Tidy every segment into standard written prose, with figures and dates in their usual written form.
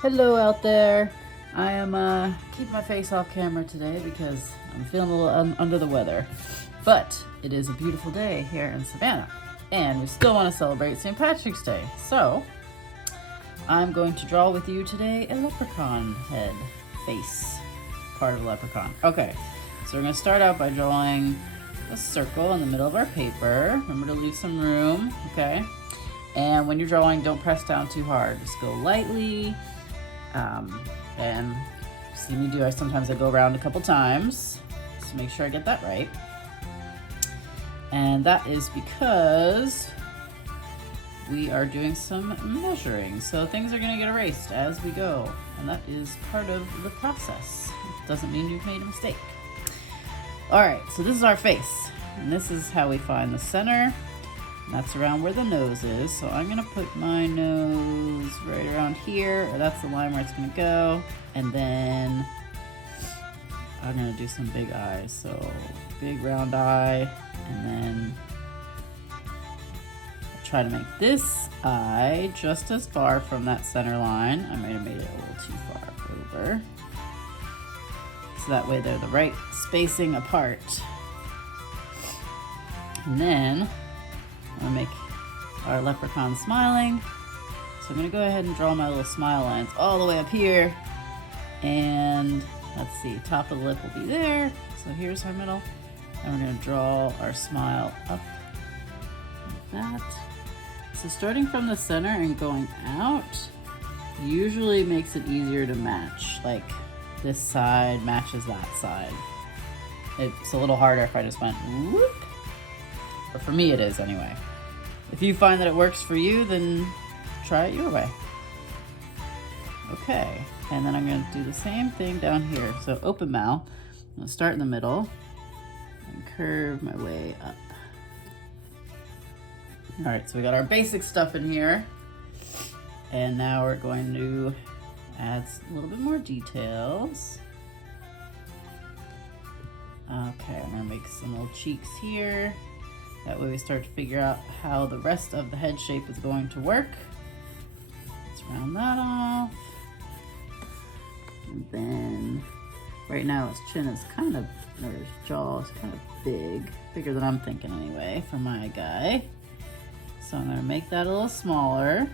Hello out there. I am keeping my face off camera today because I'm feeling a little under the weather. But it is a beautiful day here in Savannah, and we still want to celebrate St. Patrick's Day. So I'm going to draw with you today a leprechaun head face, part of a leprechaun. Okay, so we're going to start out by drawing a circle in the middle of our paper. Remember to leave some room, okay? And when you're drawing, don't press down too hard. Just go lightly. And see me do, sometimes I go around a couple times to make sure I get that right. And that is because we are doing some measuring. So things are gonna get erased as we go. And that is part of the process. It doesn't mean you've made a mistake. All right, so this is our face. And this is how we find the center. That's around where the nose is, so I'm gonna put my nose right around here, or that's the line where it's gonna go, and then I'm gonna do some big eyes, so big round eye, and then I'll try to make this eye just as far from that center line. I might have made it a little too far over, so that way they're the right spacing apart. And then I'm gonna make our leprechaun smiling. So I'm gonna go ahead and draw my little smile lines all the way up here. And let's see, top of the lip will be there. So here's our middle. And we're gonna draw our smile up like that. So starting from the center and going out usually makes it easier to match. Like this side matches that side. It's a little harder if I just went whoop. But for me it is anyway. If you find that it works for you, then try it your way. Okay, and then I'm gonna do the same thing down here. So open mouth, I'm gonna start in the middle and curve my way up. All right, so we got our basic stuff in here. And now we're going to add a little bit more details. Okay, I'm gonna make some little cheeks here. That way we start to figure out how the rest of the head shape is going to work. Let's round that off. And then, right now his chin is kind of, or his jaw is kind of big. Bigger than I'm thinking anyway, for my guy. So I'm gonna make that a little smaller.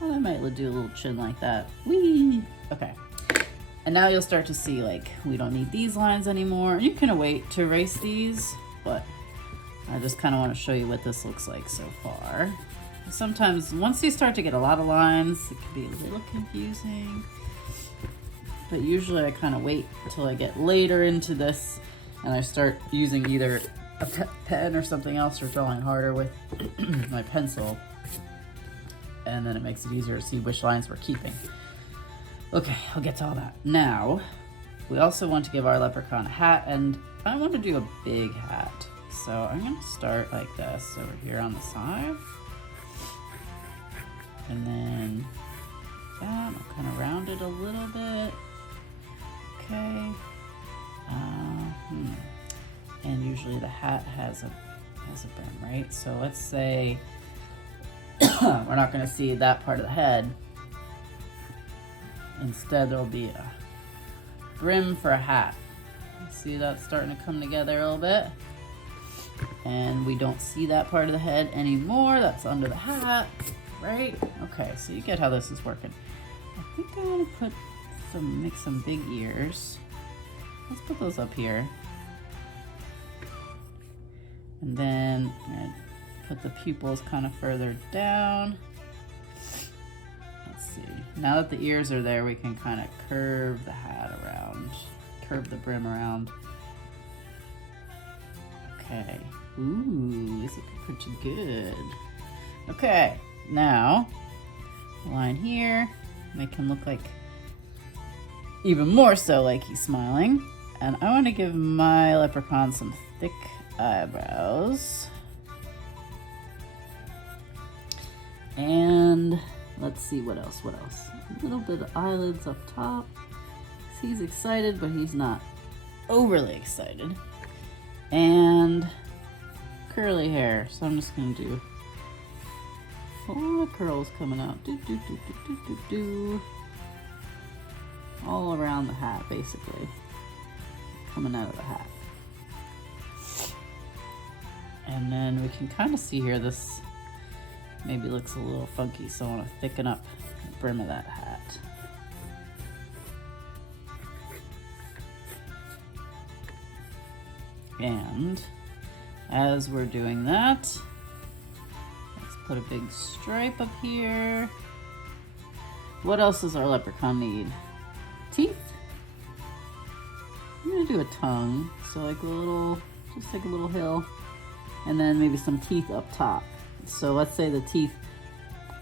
And I might do a little chin like that. Whee! Okay. And now you'll start to see, like, we don't need these lines anymore. You can wait to erase these, but I just kind of want to show you what this looks like so far. Sometimes once you start to get a lot of lines, it can be a little confusing, but usually I kind of wait until I get later into this and I start using either a pen or something else, or drawing harder with my pencil, and then it makes it easier to see which lines we're keeping. Okay, I'll get to all that. Now, we also want to give our leprechaun a hat, and I want to do a big hat. So I'm gonna start like this over here on the side. And then that, I'll kind of round it a little bit. Okay. And usually the hat has a brim, right? So let's say we're not gonna see that part of the head. Instead, there'll be a brim for a hat. See that starting to come together a little bit? And we don't see that part of the head anymore. That's under the hat, right? Okay, so you get how this is working. I think I want to make some big ears. Let's put those up here. And then I'm gonna put the pupils kind of further down. Let's see. Now that the ears are there, we can kind of curve the hat around, curve the brim around. Okay. Ooh, this is pretty good. Okay, now line here, make him look like, even more so like he's smiling. And I want to give my leprechaun some thick eyebrows. And let's see what else. A little bit of eyelids up top. He's excited, but he's not overly excited. And curly hair, so I'm just gonna do a lot of curls coming out. All around the hat, basically. Coming out of the hat. And then we can kind of see here, this maybe looks a little funky, so I want to thicken up the brim of that hat. And as we're doing that, let's put a big stripe up here. What else does our leprechaun need? Teeth? I'm gonna do a tongue, so like a little, just like a little hill, and then maybe some teeth up top. So let's say the teeth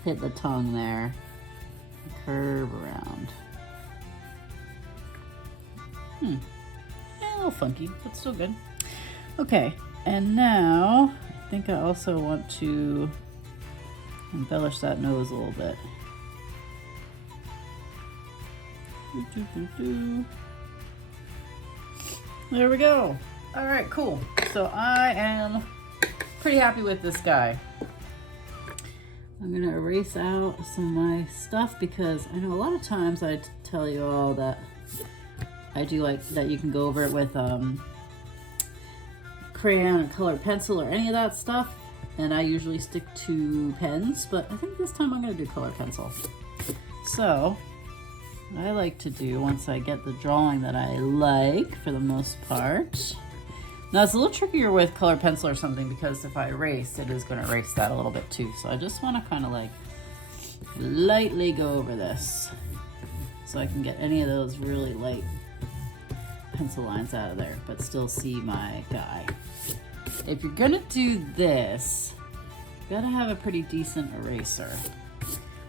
hit the tongue there, curve around. Yeah, a little funky, but still good. Okay, and now I think I also want to embellish that nose a little bit. There we go. All right, cool. So I am pretty happy with this guy. I'm gonna erase out some of my stuff because I know a lot of times I tell you all that I do like that you can go over it with crayon and colored pencil or any of that stuff, and I usually stick to pens, but I think this time I'm gonna do colored pencil. So what I like to do once I get the drawing that I like, for the most part, now it's a little trickier with colored pencil or something because if I erase, it is going to erase that a little bit too. So I just want to kind of like lightly go over this so I can get any of those really light pencil lines out of there, but still see my guy. If you're going to do this, you got to have a pretty decent eraser.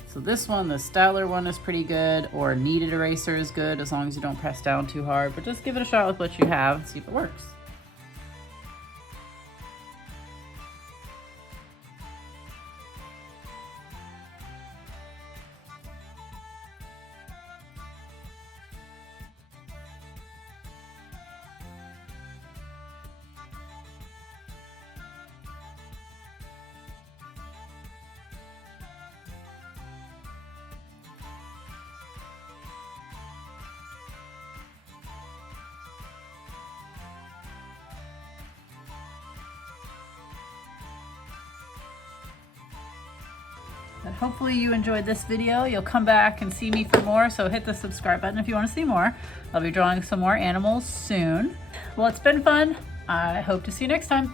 So this one, the Statler one, is pretty good, or kneaded eraser is good as long as you don't press down too hard, but just give it a shot with what you have and see if it works. But hopefully you enjoyed this video. You'll come back and see me for more, so hit the subscribe button if you want to see more. I'll be drawing some more animals soon. Well, it's been fun. I hope to see you next time.